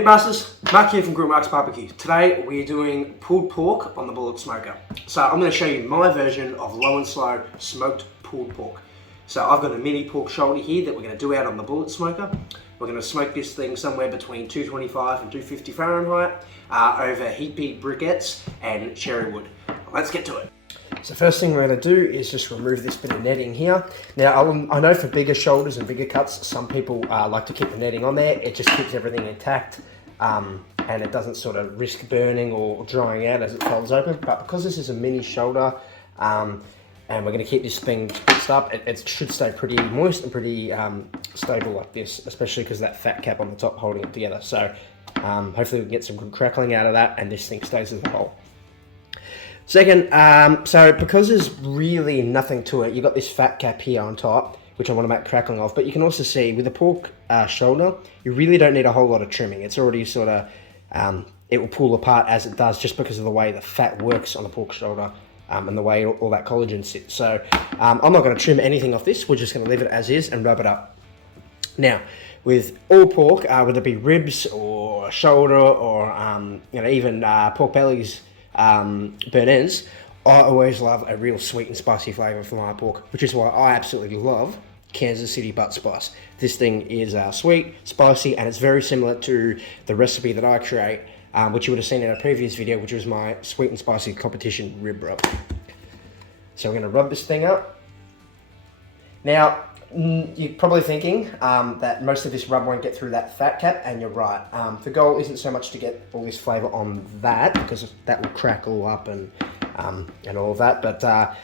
Pitmasters, Mark here from Grill Mark's Barbecue. Today we're doing pulled pork on the bullet smoker. So I'm going to show you my version of low and slow smoked pulled pork. So I've got a mini pork shoulder here that we're going to do out on the bullet smoker. We're going to smoke this thing somewhere between 225 and 250 Fahrenheit over heat bead briquettes and cherry wood. Let's get to it. So first thing we're going to do is just remove this bit of netting here. Now I know for bigger shoulders and bigger cuts, some people like to keep the netting on there. It just keeps everything intact and it doesn't sort of risk burning or drying out as it folds open. But because this is a mini shoulder and we're going to keep this thing fixed up, it should stay pretty moist and pretty stable like this, especially because that fat cap on the top holding it together. So hopefully we can get some good crackling out of that and this thing stays as a whole. Second, so because there's really nothing to it, you've got this fat cap here on top, which I want to make crackling of, but you can also see with the pork shoulder, you really don't need a whole lot of trimming. It's already sort of, it will pull apart as it does just because of the way the fat works on the pork shoulder and the way all that collagen sits. So I'm not going to trim anything off this, we're just going to leave it as is and rub it up. Now, with all pork, whether it be ribs or shoulder or even pork bellies, burnt ends, I always love a real sweet and spicy flavour for my pork, which is why I absolutely love Kansas City butt spice. This thing is sweet, spicy, and it's very similar to the recipe that I create, which you would have seen in a previous video, which was my sweet and spicy competition rib rub. So we're going to rub this thing up. Now, you're probably thinking that most of this rub won't get through that fat cap, and you're right. The goal isn't so much to get all this flavour on that, because that will crackle up and all of that, but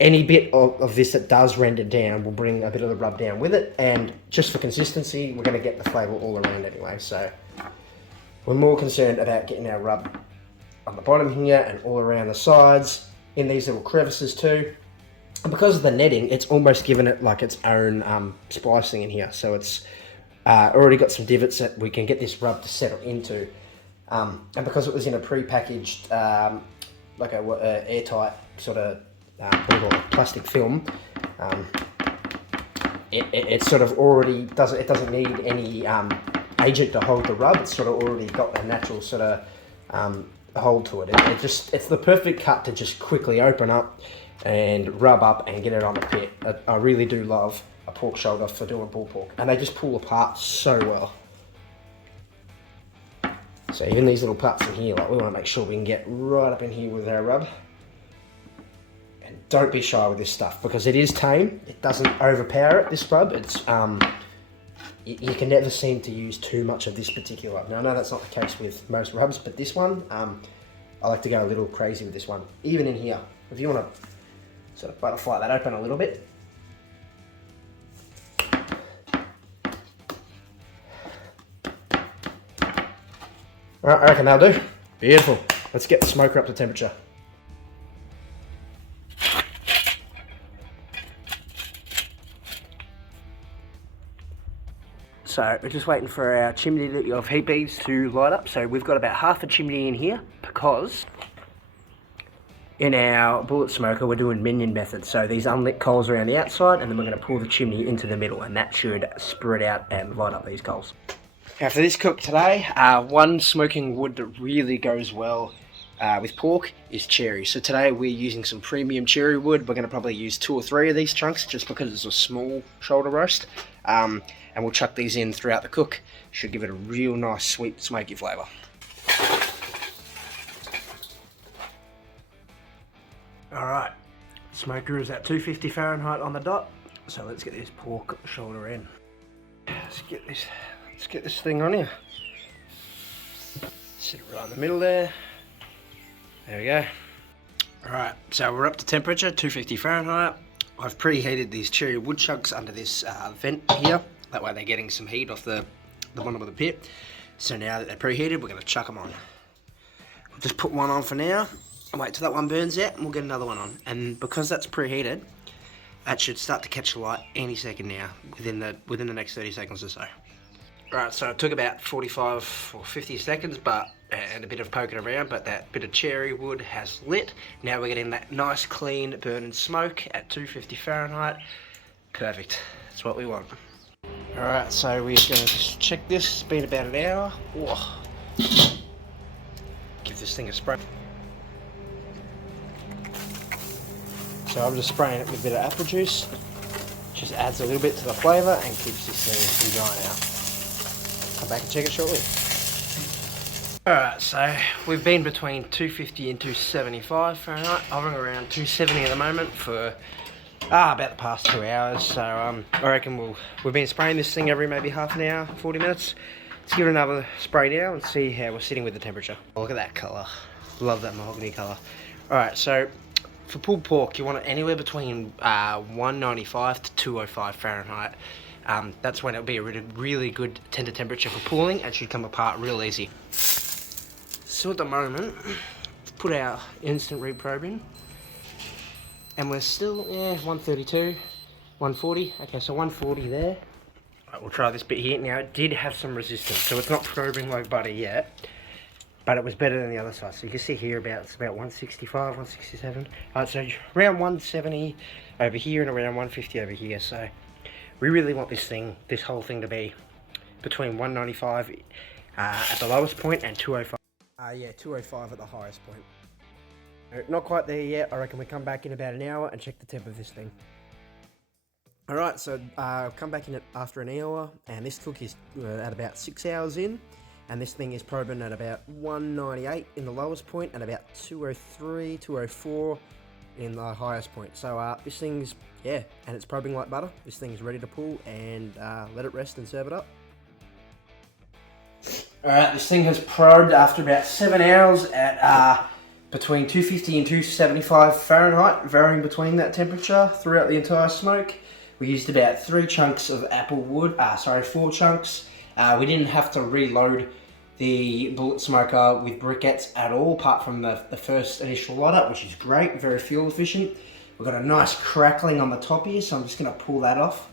any bit of this that does render down will bring a bit of the rub down with it, and just for consistency, we're going to get the flavour all around anyway, so we're more concerned about getting our rub on the bottom here and all around the sides, in these little crevices too. And because of the netting, it's almost given it like its own splicing in here. So it's already got some divots that we can get this rub to settle into. And because it was in a pre-packaged, like a airtight sort of plastic film, it sort of already doesn't need any agent to hold the rub. It's sort of already got a natural sort of hold to it. It's the perfect cut to just quickly open up and rub up and get it on the pit. I really do love a pork shoulder for doing pulled pork, and they just pull apart so well. So even these little parts in here, like, we want to make sure we can get right up in here with our rub. And don't be shy with this stuff, because it is tame. It doesn't overpower it, this rub. It's you can never seem to use too much of this particular. Now I know that's not the case with most rubs, but this one, I like to go a little crazy with this one. Even in here, if you want to sort of butterfly that open a little bit. Alright, I reckon that'll do. Beautiful. Let's get the smoker up to temperature. So we're just waiting for our chimney of heat beads to light up. So we've got about half a chimney in here because in our bullet smoker, we're doing minion method. So these unlit coals around the outside, and then we're going to pull the chimney into the middle, and that should spread out and light up these coals. Now for this cook today, one smoking wood that really goes well with pork is cherry. So today we're using some premium cherry wood. We're going to probably use 2 or 3 of these chunks just because it's a small shoulder roast. And we'll chuck these in throughout the cook. Should give it a real nice sweet smoky flavour. Alright, smoker is at 250 Fahrenheit on the dot, so let's get this pork shoulder in. Let's get this thing on here. Sit it right in the middle there. There we go. Alright, so we're up to temperature, 250 Fahrenheit. I've preheated these cherry wood chunks under this vent here. That way they're getting some heat off the bottom of the pit. So now that they're preheated, we're going to chuck them on. We'll just put one on for now. Wait till that one burns out and we'll get another one on. And because that's preheated, that should start to catch light any second now, within the next 30 seconds or so. Right, so it took about 45 or 50 seconds and a bit of poking around, but that bit of cherry wood has lit. Now we're getting that nice clean burn and smoke at 250 Fahrenheit. Perfect, that's what we want. Alright, so we're going to just check this. It's been about an hour. Whoa. Give this thing a spray. So I'm just spraying it with a bit of apple juice. Just adds a little bit to the flavour and keeps this thing from drying out. Come back and check it shortly. Alright, so we've been between 250 and 275 Fahrenheit. Hovering around 270 at the moment for about the past 2 hours. So I reckon we've been spraying this thing every maybe half an hour, 40 minutes. Let's give it another spray now and see how we're sitting with the temperature. Oh, look at that colour. Love that mahogany colour. Alright, so for pulled pork, you want it anywhere between 195 to 205 Fahrenheit. That's when it'll be a really good tender temperature for pulling and should come apart real easy. So at the moment, we've put our instant reprobe in, and we're still, 132, 140. Okay, so 140 there. Right, we'll try this bit here. Now, it did have some resistance, so it's not probing like butter yet, but it was better than the other side. So you can see here it's about 165, 167. Alright, so around 170 over here and around 150 over here. So we really want this whole thing to be between 195 at the lowest point and 205. 205 at the highest point. Not quite there yet. I reckon we come back in about an hour and check the temp of this thing. Alright, so come back in after an hour, and this cook is at about 6 hours in, and this thing is probing at about 198 in the lowest point and about 203, 204 in the highest point. So this thing's, and it's probing like butter. This thing's ready to pull, and let it rest and serve it up. Alright, this thing has probed after about 7 hours at between 250 and 275 Fahrenheit, varying between that temperature throughout the entire smoke. We used about 3 chunks of apple wood, 4 chunks. We didn't have to reload the bullet smoker with briquettes at all, apart from the first initial light up, which is great, very fuel efficient. We've got a nice crackling on the top here, so I'm just going to pull that off.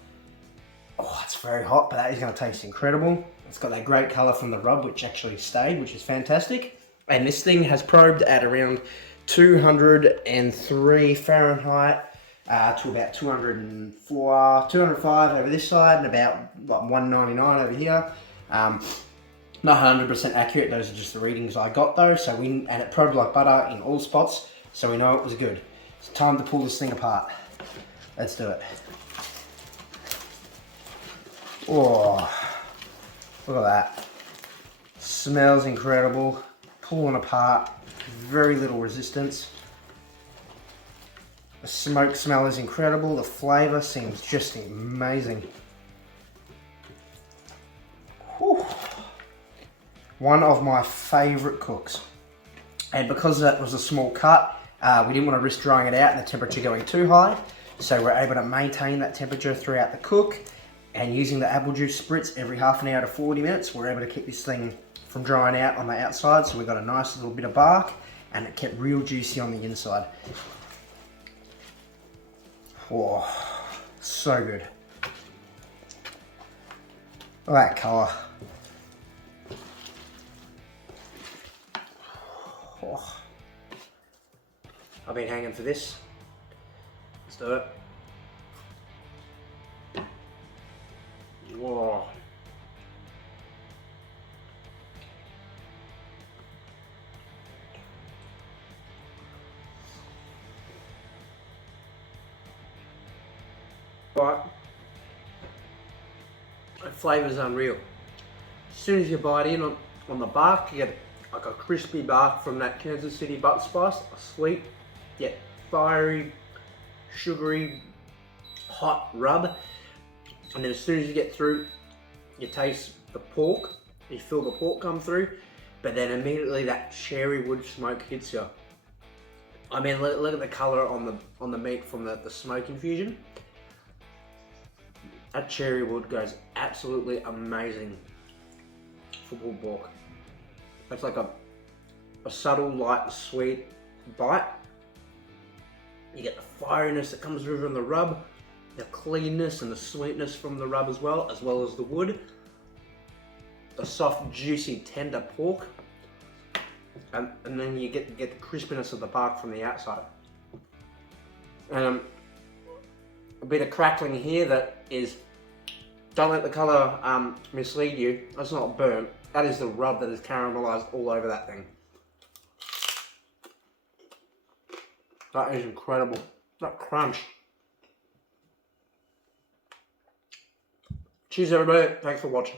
Oh, it's very hot, but that is going to taste incredible. It's got that great colour from the rub, which actually stayed, which is fantastic. And this thing has probed at around 203 Fahrenheit to about 204, 205 over this side, and about 199 over here. Not 100% accurate, those are just the readings I got though. And it probed like butter in all spots, so we know it was good. It's time to pull this thing apart. Let's do it. Oh, look at that. Smells incredible. Pulling apart, very little resistance. The smoke smell is incredible. The flavour seems just amazing. Whew. One of my favourite cooks. And because that was a small cut, we didn't want to risk drying it out and the temperature going too high. So we're able to maintain that temperature throughout the cook. And using the apple juice spritz every half an hour to 40 minutes, we're able to keep this thing from drying out on the outside. So we got a nice little bit of bark, and it kept real juicy on the inside. Oh, so good. Look at that colour. Oh. I've been hanging for this. Let's do it. Whoa. Right. The flavour's unreal. As soon as you bite in on the bark, you get like a crispy bark from that Kansas City butter spice, a sweet yet fiery, sugary, hot rub. And then as soon as you get through, you taste the pork, you feel the pork come through, but then immediately that cherry wood smoke hits you. I mean, look at the colour on the meat from the smoke infusion. That cherry wood goes absolutely amazing for pulled pork. It's like a subtle, light, sweet bite. You get the fieriness that comes through from the rub, the cleanness and the sweetness from the rub as well as the wood. The soft, juicy, tender pork. And then you get the crispiness of the bark from the outside. And a bit of crackling here that is Don't let the colour mislead you. That's not burnt. That is the rub that is caramelised all over that thing. That is incredible. That crunch. Cheers everybody. Thanks for watching.